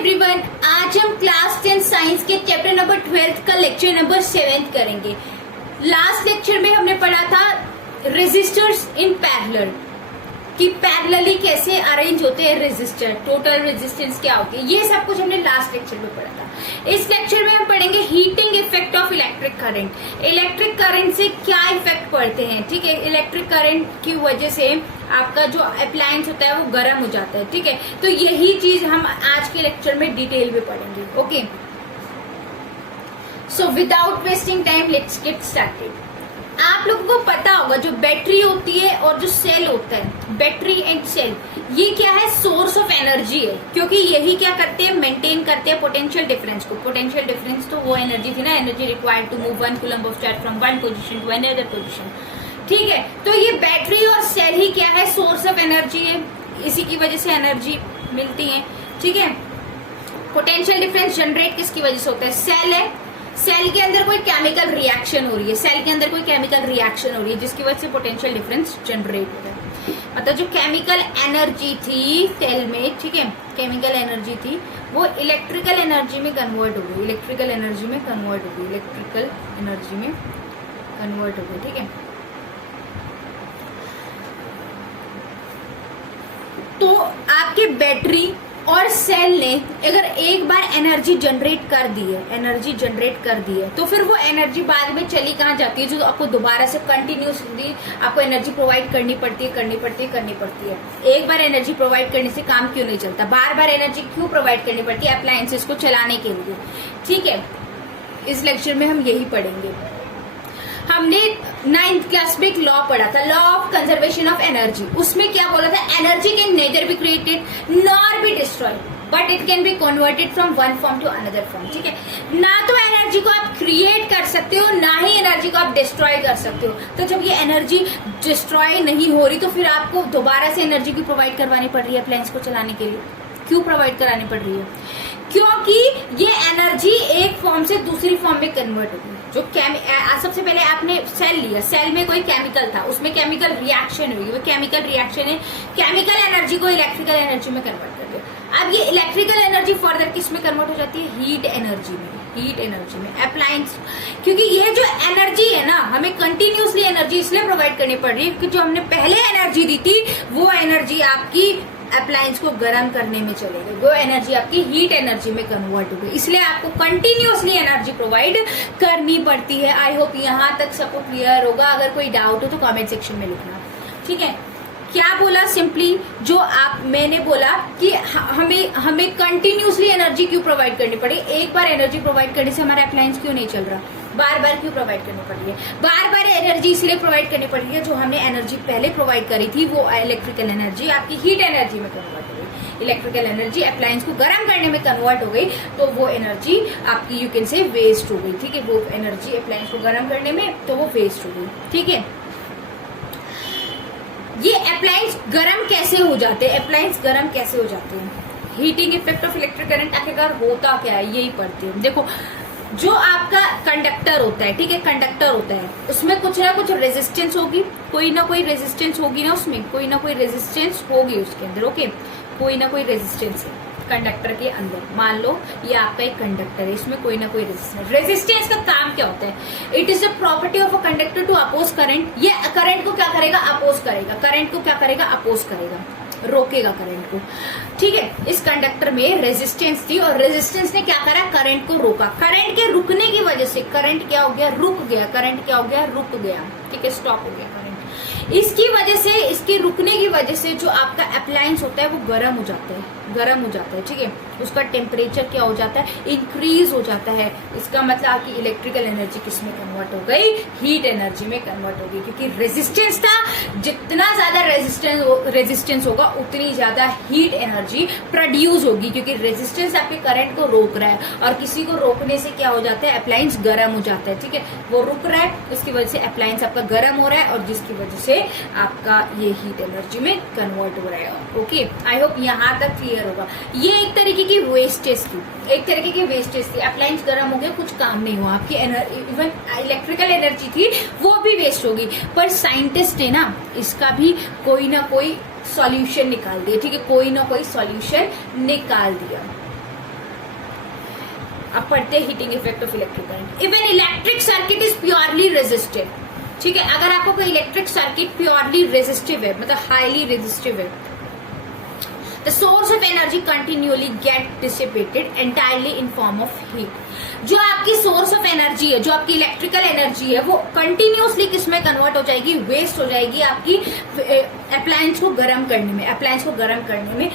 Everyone, आज हम class 10 science के चैप्टर नंबर 12 का लेक्चर नंबर 7 करेंगे। लास्ट लेक्चर में हमने पढ़ा था रेजिस्टर्स इन पैरेलल कि पैरेलली कैसे अरेंज होते हैं रेजिस्टर, टोटल रेजिस्टेंस क्या होती है, ये सब कुछ हमने लास्ट लेक्चर में पढ़ा था। इस लेक्चर में हम पढ़ेंगे heating effect of electric current. Electric current से क्या इफेक्ट पड़ते हैं, ठीक है। इलेक्ट्रिक करंट की वजह से आपका जो अप्लायंस होता है वो गर्म हो जाता है, ठीक है। तो यही चीज हम आज के लेक्चर में डिटेल में पढ़ेंगे। Okay, so without wasting time let's get started. आप लोगों को पता होगा जो बैटरी होती है और जो सेल होता है, बैटरी एंड सेल, ये क्या है, सोर्स ऑफ एनर्जी है, क्योंकि यही क्या करते हैं, मेंटेन करते हैं पोटेंशियल डिफरेंस को। पोटेंशियल डिफरेंस तो वो एनर्जी थी ना, energy required to move 1 coulomb of charge from one position to another position, ठीक है। तो ये बैटरी और सेल ही क्या है, सोर्स ऑफ एनर्जी है, इसी की वजह से एनर्जी मिलती है, ठीक है। पोटेंशियल डिफरेंस जनरेट किसकी वजह से होता है, सेल है। सेल के अंदर कोई केमिकल रिएक्शन हो रही है, सेल के अंदर कोई केमिकल रिएक्शन हो रही है जिसकी वजह से पोटेंशियल डिफरेंस जनरेट होता है। मतलब जो केमिकल एनर्जी थी सेल में, ठीक है, केमिकल एनर्जी थी, वो इलेक्ट्रिकल एनर्जी में कन्वर्ट हो गई, इलेक्ट्रिकल एनर्जी में कन्वर्ट हो गई, इलेक्ट्रिकल एनर्जी में कन्वर्ट हो गई, ठीक है। तो आपके बैटरी और सेल ने अगर एक बार एनर्जी जनरेट कर दी है, एनर्जी जनरेट कर दी है, तो फिर वो एनर्जी बाद में चली कहाँ जाती है, जो आपको दोबारा से कंटिन्यूसली आपको एनर्जी प्रोवाइड करनी पड़ती है। एक बार एनर्जी प्रोवाइड करने से काम क्यों नहीं चलता, बार बार एनर्जी क्यों प्रोवाइड करनी पड़ती है अप्लायंसेस को चलाने के लिए, ठीक है। इस लेक्चर में हम यही पढ़ेंगे। हमने 9th क्लास में एक लॉ पढ़ा था, law of conservation of energy. उसमें क्या बोला था, energy can neither be created nor be destroyed but it can be converted from one form to another form, ठीक है। ना तो एनर्जी को आप क्रिएट कर सकते हो, ना ही एनर्जी को आप डिस्ट्रॉय कर सकते हो। तो जब ये एनर्जी डिस्ट्रॉय नहीं हो रही तो फिर आपको दोबारा से एनर्जी की प्रोवाइड करवानी पड़ रही है अप्लायंस को चलाने के लिए। क्यों प्रोवाइड करानी पड़ रही है, क्योंकि ये एनर्जी एक फॉर्म से दूसरी फॉर्म में कन्वर्ट होगी। जो सबसे पहले आपने सेल लिया, सेल में कोई केमिकल था, उसमें केमिकल रिएक्शन हुई, वो केमिकल रिएक्शन है, केमिकल एनर्जी को इलेक्ट्रिकल एनर्जी में कन्वर्ट कर दिया। अब ये इलेक्ट्रिकल एनर्जी फर्दर किस में कन्वर्ट हो जाती है, हीट एनर्जी में, हीट एनर्जी में अप्लायंस। क्योंकि ये जो एनर्जी है ना, हमें कंटिन्यूसली एनर्जी इसलिए प्रोवाइड करनी पड़ रही है क्योंकि जो हमने पहले एनर्जी दी थी वो एनर्जी आपकी अप्लायंस को गर्म करने में चले गई, वो एनर्जी आपकी हीट एनर्जी में कन्वर्ट हो गई, इसलिए आपको कंटिन्यूअसली एनर्जी प्रोवाइड करनी पड़ती है। आई होप यहाँ तक सबको क्लियर होगा। अगर कोई डाउट हो तो कमेंट सेक्शन में लिखना, ठीक है। क्या बोला, सिंपली जो मैंने बोला कि हमें कंटिन्यूअसली एनर्जी क्यों प्रोवाइड करनी पड़ी, एक बार एनर्जी प्रोवाइड करने से हमारा अप्लायंस क्यों नहीं चल रहा, बार बार क्यों प्रोवाइड करनी पड़ रही है, बार बार एनर्जी इसलिए प्रोवाइड करनी पड़ रही है जो हमने एनर्जी पहले प्रोवाइड करी थी वो इलेक्ट्रिकल एनर्जी आपकी हीट एनर्जी में कन्वर्ट हो गई, इलेक्ट्रिकल एनर्जी अप्लायंस को गर्म करने में कन्वर्ट हो गई, तो वो एनर्जी आपकी यू कैन से वेस्ट हो गई, ठीक है। वो एनर्जी अप्लायंस को गर्म करने में तो वो वेस्ट हो गई, ठीक है। ये अप्लायंस गर्म कैसे हो जाते हैं, अप्लायंस गर्म कैसे हो जाते हैं, heating effect of electric current आखिरकार होता क्या है, यही पढ़ते हैं। देखो, जो आपका कंडक्टर होता है, ठीक है, कंडक्टर होता है, उसमें कुछ ना कुछ रेजिस्टेंस होगी, कोई ना कोई रेजिस्टेंस होगी ना, उसमें कोई ना कोई रेजिस्टेंस होगी उसके अंदर, ओके, कोई ना कोई रेजिस्टेंस है कंडक्टर के अंदर। मान लो ये आपका एक कंडक्टर है, इसमें कोई ना कोई रेजिस्टेंस। रेजिस्टेंस का काम क्या होता है, it is the property of a conductor to oppose current. ये करंट को क्या करेगा, अपोज करेगा, करंट को क्या करेगा, अपोज करेगा, रोकेगा करंट को, ठीक है। इस कंडक्टर में रेजिस्टेंस थी और रेजिस्टेंस ने क्या करा, करंट को रोका। करंट के रुकने की वजह से करंट क्या हो गया, रुक गया, करंट क्या हो गया, रुक गया, ठीक है, स्टॉप हो गया करंट। इसकी वजह से, इसके रुकने की वजह से जो आपका अप्लायंस होता है वो गर्म हो जाता है, गर्म हो जाता है, ठीक है। उसका टेम्परेचर क्या हो जाता है, इंक्रीज हो जाता है। इसका मतलब आपकी इलेक्ट्रिकल एनर्जी किस में कन्वर्ट हो गई, हीट एनर्जी में कन्वर्ट हो गई, क्योंकि रेजिस्टेंस था, जितना ज्यादा रेजिस्टेंस होगा उतनी ज्यादा हीट एनर्जी प्रोड्यूस होगी, क्योंकि रेजिस्टेंस आपके करंट को रोक रहा है और किसी को रोकने से क्या हो जाता है, अप्लायंस गर्म हो जाता है, ठीक है। वो रुक रहा है, उसकी वजह से अप्लायंस आपका गर्म हो रहा है और जिसकी वजह से आपका ये हीट एनर्जी में कन्वर्ट हो रहा है, ओके। आई होप यहाँ तक क्लियर होगा। ये एक तरीके की वेस्टेज थी, एक तरीके की वेस्टेज थी, अप्लायंस गर्म हो गया, कुछ काम नहीं हुआ, आपकी इवन इलेक्ट्रिकल एनर्जी थी वो भी वेस्ट होगी। पर साइंटिस्ट है ना, इसका भी कोई ना कोई सॉल्यूशन निकाल दिया, ठीक है, कोई ना कोई सॉल्यूशन निकाल दिया। अब पढ़ते हैं heating effect of electric current. If an electric circuit is purely resistive, ठीक है, अगर आपको कोई इलेक्ट्रिक सर्किट प्योरली रेजिस्टिव है, मतलब हाईली रेजिस्टिव है, the source of energy continuously get dissipated entirely in form of heat. जो आपकी सोर्स ऑफ एनर्जी है, जो आपकी इलेक्ट्रिकल एनर्जी है, वो कंटिन्यूअसली किसमें कन्वर्ट हो जाएगी, वेस्ट हो जाएगी आपकी अप्लायंस को गर्म करने में, अप्लायंस को गर्म करने में,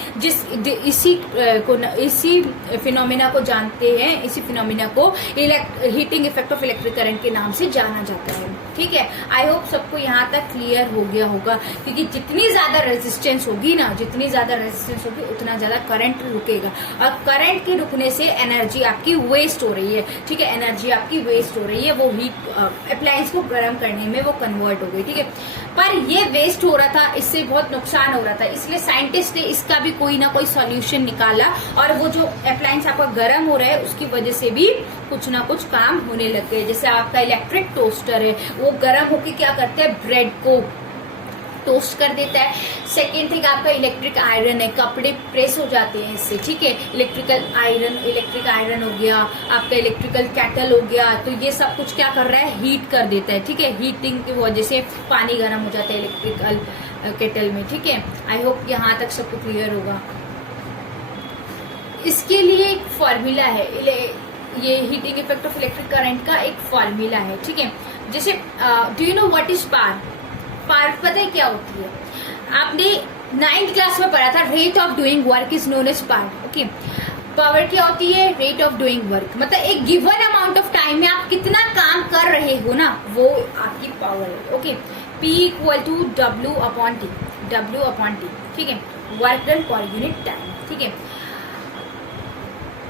इसी फिनोमिना को जानते हैं, इसी फिनोमिना को heating effect of electric current के नाम से जाना जाता है। ठीक है, आई होप सबको यहाँ तक क्लियर हो गया होगा, क्योंकि जितनी ज्यादा रेजिस्टेंस होगी ना, जितनी ज्यादा रेजिस्टेंस होगी उतना ज्यादा करंट रुकेगा, और करंट के रुकने से एनर्जी आपकी वेस्ट हो रही है। ठीक है, एनर्जी आपकी वेस्ट हो रही है, वो हीट अप्लायंस को गर्म करने में वो कन्वर्ट हो गई। ठीक है, पर ये वेस्ट हो रहा था, इससे बहुत नुकसान हो रहा था, इसलिए साइंटिस्ट ने इसका भी कोई ना कोई सॉल्यूशन निकाला, और वो जो अप्लायंस आपका गर्म हो रहा है उसकी वजह से भी कुछ ना कुछ काम होने लग गए। जैसे आपका इलेक्ट्रिक टोस्टर है, वो गर्म होके क्या करता है, ब्रेड को टोस्ट कर देता है। सेकेंड थिंग, आपका इलेक्ट्रिक आयरन है, कपड़े प्रेस हो जाते हैं इससे। ठीक है, इलेक्ट्रिक आयरन हो गया, आपका इलेक्ट्रिकल कैटल हो गया, तो ये सब कुछ क्या कर रहा है, हीट कर देता है। ठीक है, हीटिंग की वजह से पानी गर्म हो जाता है इलेक्ट्रिकल केटल में। ठीक है, आई होप यहाँ तक सबको क्लियर होगा। इसके लिए एक फॉर्मूला है, ये heating effect of electric current का एक फॉर्मूला है। ठीक है, जैसे do you know what is power? Power पता है क्या होती है? आपने 9th क्लास में पढ़ा था, rate of doing work is known as power. Okay, power क्या होती है? रेट ऑफ डूइंग वर्क, मतलब एक गिवन अमाउंट ऑफ टाइम में आप कितना काम कर रहे हो ना, वो आपकी पावर है। Okay, P equal to W upon T। ठीक है, work done per unit time. ठीक है,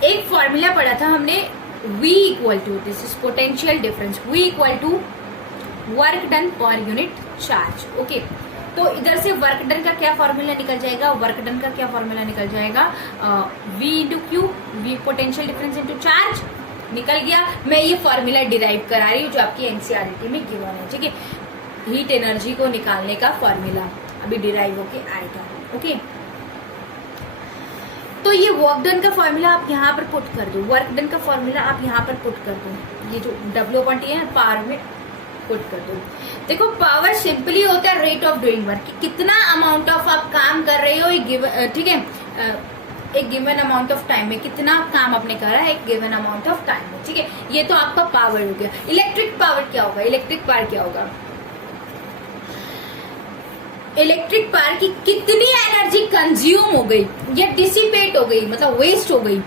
एक फॉर्मूला पढ़ा था हमने, V equal to, this is potential difference, V equal to work done per unit charge. Okay, तो इधर से वर्क डन का क्या फॉर्मूला निकल जाएगा, वर्क डन का क्या फॉर्मूला निकल जाएगा, V into Q, V potential difference into charge निकल गया। मैं ये फॉर्मूला डिराइव करा रही हूँ जो आपकी एनसीईआरटी में गिवन है। ठीक है, हीट एनर्जी को निकालने का फॉर्मूला अभी डिराइव होके आएगा। ओके, तो ये वर्क डन का फॉर्मूला आप यहाँ पर पुट कर दो, वर्क डन का फॉर्मूला आप यहाँ पर पुट कर दो, ये जो W/T है पावर में पुट कर दो। देखो, पावर सिंपली होता है रेट ऑफ डूइंग वर्क, कितना अमाउंट ऑफ आप काम कर रहे हो एक गिवन, ठीक है, एक गिवन अमाउंट ऑफ टाइम में कितना काम आपने करा है एक गिवन अमाउंट ऑफ टाइम में। ठीक है, ये तो आपका पावर हो गया। इलेक्ट्रिक पावर क्या होगा? इलेक्ट्रिक पावर क्या होगा? इलेक्ट्रिक पावर की कितनी एनर्जी कंज्यूम हो गई या डिसिपेट हो गई, मतलब वेस्ट हो गई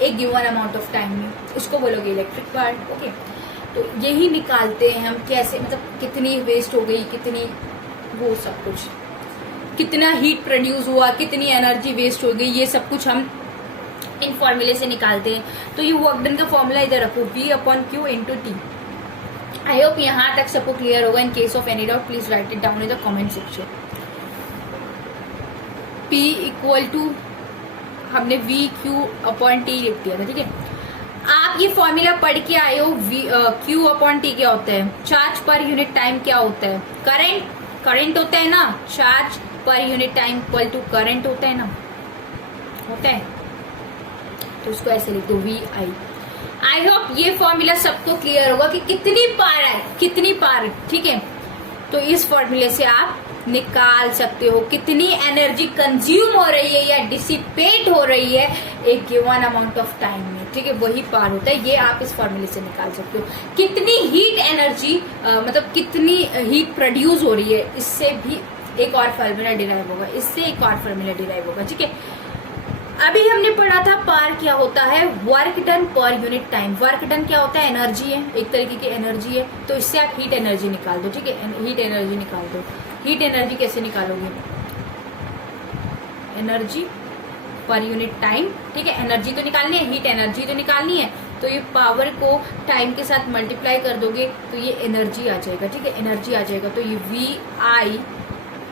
एक गिवन अमाउंट ऑफ टाइम में, उसको बोलोगे इलेक्ट्रिक पावर। ओके, तो यही निकालते हैं हम कैसे, मतलब कितनी वेस्ट हो गई, कितनी वो सब कुछ, कितना हीट प्रोड्यूस हुआ, कितनी एनर्जी वेस्ट हो गई, ये सब कुछ हम इन फॉर्मूले से निकालते हैं। तो ये वर्क डन का फॉर्मूला इधर रखो, V upon Q into T। I hope यहाँ तक सबको क्लियर होगा। In case of any doubt please write it down in the comment section. P equal to हमने V Q अपॉन T लिख दिया था। ठीक है, आप ये फॉर्मूला पढ़ के आए हो। Q अपॉन T क्या होता है? चार्ज पर यूनिट टाइम क्या होता है? करंट होता है ना, charge per unit time equal to current होता है ना, होता है, तो उसको ऐसे लिख दो VI। आई होप ये फॉर्मूला सबको क्लियर होगा कि कितनी पावर है, कितनी पावर। ठीक है, तो इस फॉर्मूले से आप निकाल सकते हो कितनी एनर्जी कंज्यूम हो रही है या डिसिपेट हो रही है एक गिवन अमाउंट ऑफ टाइम में। ठीक है, वही पावर होता है, ये आप इस फॉर्मूले से निकाल सकते हो। कितनी हीट एनर्जी मतलब कितनी हीट प्रोड्यूस हो रही है, इससे भी एक और फॉर्मूला डिराइव होगा, इससे एक और फॉर्मूला डिराइव होगा। ठीक है, अभी हमने पढ़ा था पावर क्या होता है, work done per unit time. Work done क्या होता है? एनर्जी है, एक तरीके की एनर्जी है, तो इससे आप हीट एनर्जी निकाल दो। ठीक है, हीट एनर्जी निकाल दो। हीट एनर्जी कैसे निकालोगे? एनर्जी पर यूनिट टाइम। ठीक है, एनर्जी तो निकालनी है, हीट एनर्जी तो निकालनी है, तो ये पावर को टाइम के साथ मल्टीप्लाई कर दोगे तो ये एनर्जी आ जाएगा। ठीक है, एनर्जी आ जाएगा, तो ये VI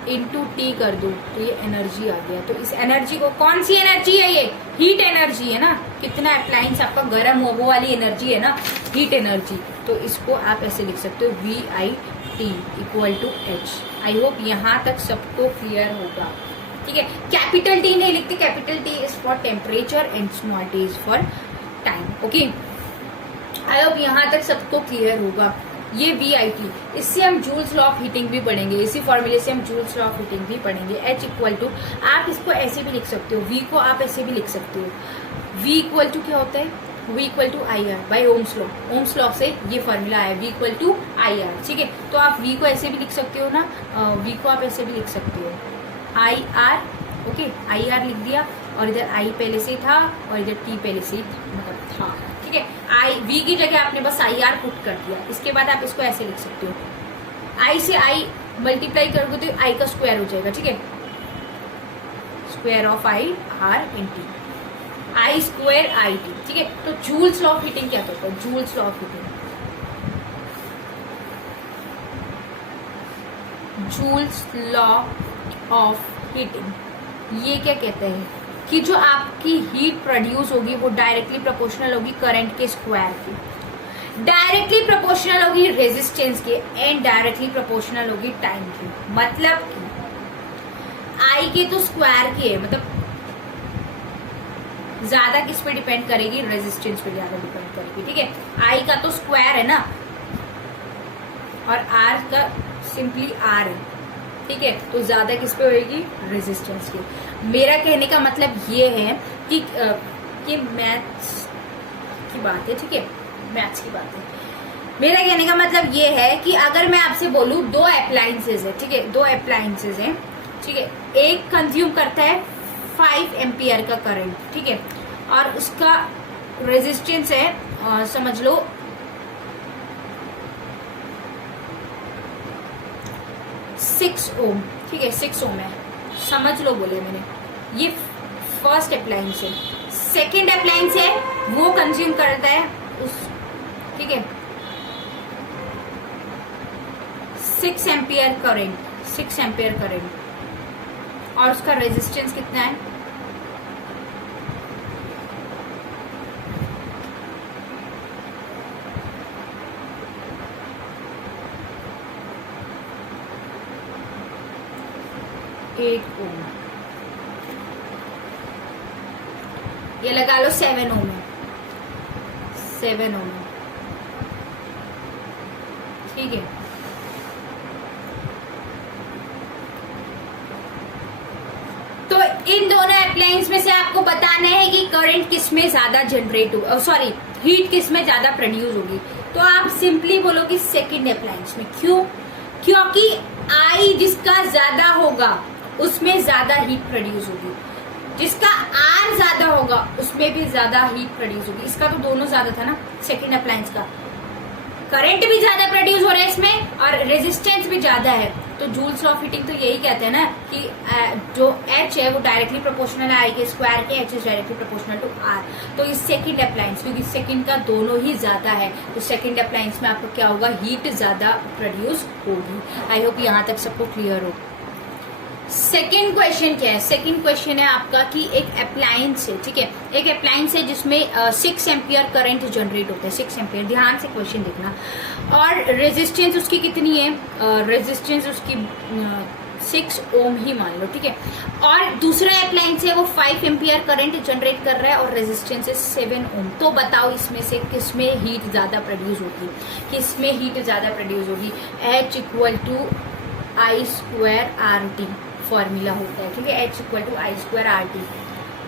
इंटू T कर दो तो ये एनर्जी आ गया। तो इस एनर्जी को, कौन सी एनर्जी है ये? हीट एनर्जी है ना, कितना अप्लायंस आपका गर्म हो वो वाली एनर्जी है ना, हीट एनर्जी। तो इसको आप ऐसे लिख सकते हो VIT equal to H। I hope यहाँ तक सबको क्लियर होगा। ठीक है, कैपिटल T नहीं लिखते, capital T is for temperature and small t is for time. Okay, I hope यहाँ तक सबको क्लियर होगा। ये VIT, इससे हम जूल्स लॉ ऑफ हीटिंग भी पढ़ेंगे, इसी फॉर्मूले से हम जूल्स लॉ ऑफ हीटिंग भी पढ़ेंगे। H इक्वल टू, आप इसको ऐसे भी लिख सकते हो, V को आप ऐसे भी लिख सकते हो। V इक्वल टू क्या होता है, V equal to IR by ohm's law. Ohm's law से ये फॉर्मूला है, V इक्वल टू IR। ठीक है, तो आप V को ऐसे भी लिख सकते हो ना, V को आप ऐसे भी लिख सकते हो IR। ओके, IR लिख दिया, और इधर I पहले से था और इधर T पहले से मतलब था। ठीक है, V की जगह आपने बस IR पुट कर दिया। इसके बाद आप इसको ऐसे लिख सकते हो, I से I मल्टीप्लाई करोगे तो I का स्क्वायर हो जाएगा। ठीक है, square of IR in T, I square IT। ठीक है, तो जूल्स लॉ ऑफ हीटिंग क्या कहता है, joules law of heating, joules law of heating ये क्या कहते हैं कि जो आपकी हीट प्रोड्यूस होगी वो डायरेक्टली प्रोपोर्शनल होगी करंट के स्क्वायर की, डायरेक्टली प्रोपोर्शनल होगी रेजिस्टेंस के, एंड डायरेक्टली प्रोपोर्शनल होगी टाइम की। मतलब कि आई के तो स्क्वायर की है, मतलब ज्यादा किस पे डिपेंड करेगी, रेजिस्टेंस पे ज्यादा डिपेंड करेगी। ठीक है, आई का तो स्क्वायर है ना, और आर का सिंपली आर है। ठीक है, तो ज्यादा किस पे होगी, रेजिस्टेंस की। मेरा कहने का मतलब ये है कि मैथ्स की बात है। ठीक है, मैथ्स की बात है। मेरा कहने का मतलब ये है कि अगर मैं आपसे बोलूं दो अप्लायंसेज है, ठीक है, दो अप्लायंसेज है, ठीक है, एक कंज्यूम करता है 5 एम्पियर का करंट, ठीक है, और उसका रेजिस्टेंस है समझ लो 6 ओम। ठीक है, 6 ओम है, समझ लो बोले मैंने। ये फर्स्ट अप्लायंस है। सेकंड अप्लायंस है वो कंज्यूम करता है उस, ठीक है, 6 एम्पियर करंट, 6 एम्पियर करंट, और उसका रेजिस्टेंस कितना है, एट ओम। ये लगा लो 7 ओम है, 7 ओम है। ठीक है, तो इन दोनों अप्लायंस में से आपको बताना है कि करंट किस में ज्यादा जनरेट होगा, सॉरी हीट किस में ज्यादा प्रोड्यूस होगी। तो आप सिंपली बोलो कि सेकंड अप्लायंस में। क्यों? क्योंकि आई जिसका ज्यादा होगा उसमें ज्यादा हीट प्रोड्यूस होगी, जिसका आर ज्यादा होगा उसमें भी ज्यादा हीट प्रोड्यूस होगी। इसका तो दोनों ज्यादा था ना, सेकंड अप्लायंस का करंट भी ज्यादा प्रोड्यूस हो रहा है इसमें और रेजिस्टेंस भी ज्यादा है। तो जूल्स लॉ ऑफ हीटिंग तो यही कहते हैं ना कि जो H है वो डायरेक्टली प्रोपोर्शनल है आई के स्क्वायर के, H is directly proportional to R। तो इस सेकंड अप्लायंस, क्योंकि सेकंड का दोनों ही ज्यादा है, तो सेकंड अप्लायंस में आपको क्या होगा, हीट ज्यादा प्रोड्यूस होगी। आई होप यहाँ तक सबको क्लियर हो। सेकेंड क्वेश्चन क्या है? सेकेंड क्वेश्चन है आपका कि एक अप्लायंस है, ठीक है, एक अप्लायंस है जिसमें 6 एम्पियर करंट जनरेट होता है, 6 एम्पियर। ध्यान से क्वेश्चन देखना। और रेजिस्टेंस उसकी कितनी है? रेजिस्टेंस उसकी 6 ओम ही मान लो, ठीक है। और दूसरा अप्लायंस है वो 5 एम्पियर करंट जनरेट कर रहा है और रेजिस्टेंस है 7 ओम। तो बताओ इसमें से किसमें हीट ज्यादा प्रोड्यूस होगी, किसमें हीट ज्यादा प्रोड्यूस होगी? H equal to I square RT formula होता है, ठीक है, H equal to I square RT।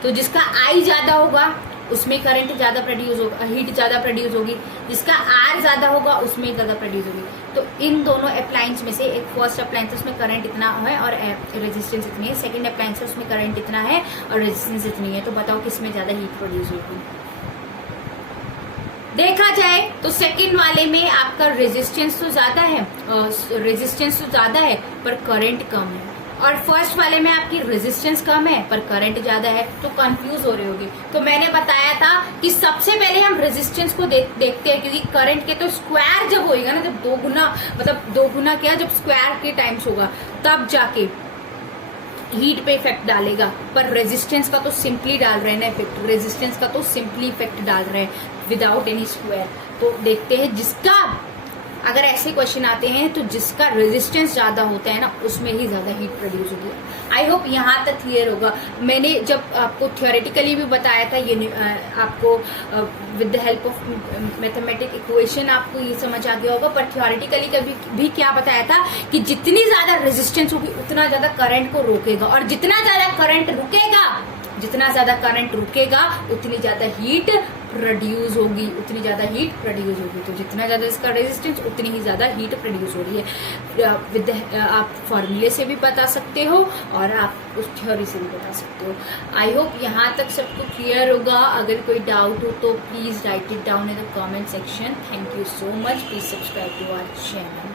तो जिसका I ज्यादा होगा उसमें करंट ज्यादा प्रोड्यूस होगा, हीट ज्यादा प्रोड्यूस होगी। जिसका R ज्यादा होगा उसमें ज्यादा प्रोड्यूस होगी। तो इन दोनों अप्लायंस में से एक फर्स्ट अप्लायंस उसमें करंट इतना है और रेजिस्टेंस इतनी है, सेकंड अप्लायंस उसमें करंट इतना है और रेजिस्टेंस इतनी है। तो बताओ किसमें ज्यादा हीट प्रोड्यूस होगी? देखा जाए तो सेकंड वाले में आपका रेजिस्टेंस तो ज्यादा है, रेजिस्टेंस तो ज्यादा है पर करंट कम है, और फर्स्ट वाले में आपकी रेजिस्टेंस कम है पर करंट ज्यादा है। तो कंफ्यूज हो रहे होगे। तो मैंने बताया था कि सबसे पहले हम रेजिस्टेंस को देखते हैं, क्योंकि करंट के तो स्क्वायर जब होएगा ना, जब 2 गुना, मतलब 2 गुना क्या, जब स्क्वायर के टाइम्स होगा तब जाके हीट पे इफेक्ट डालेगा। पर रेजिस्टेंस का तो सिंपली डाल रहे हैं ना इफेक्ट, रेजिस्टेंस का तो सिंपली इफेक्ट डाल रहे हैं विदाउट एनी स्क्वायर। तो देखते हैं जिसका अगर ऐसे क्वेश्चन आते हैं तो जिसका रेजिस्टेंस ज्यादा होता है ना उसमें ही ज्यादा हीट प्रोड्यूस होती है। आई होप यहाँ तक क्लियर होगा। मैंने जब आपको थ्योरेटिकली भी बताया था ये आपको with the help of mathematic equation आपको ये समझ आ गया होगा, पर थ्योरेटिकली कभी भी क्या बताया था कि जितनी ज्यादा रेजिस्टेंस होगी उतना ज्यादा करंट को रोकेगा, और जितना ज्यादा करंट रुकेगा उतनी ज्यादा हीट प्रोड्यूस होगी, तो जितना ज्यादा इसका रेजिस्टेंस उतनी ही ज्यादा हीट प्रोड्यूस हो रही है। आप फॉर्मूले से भी बता सकते हो और आप उस थ्योरी से भी बता सकते हो। आई होप यहाँ तक सबको क्लियर होगा। अगर कोई डाउट हो तो please write it down in the comment section. Thank you so much. Please subscribe to our channel.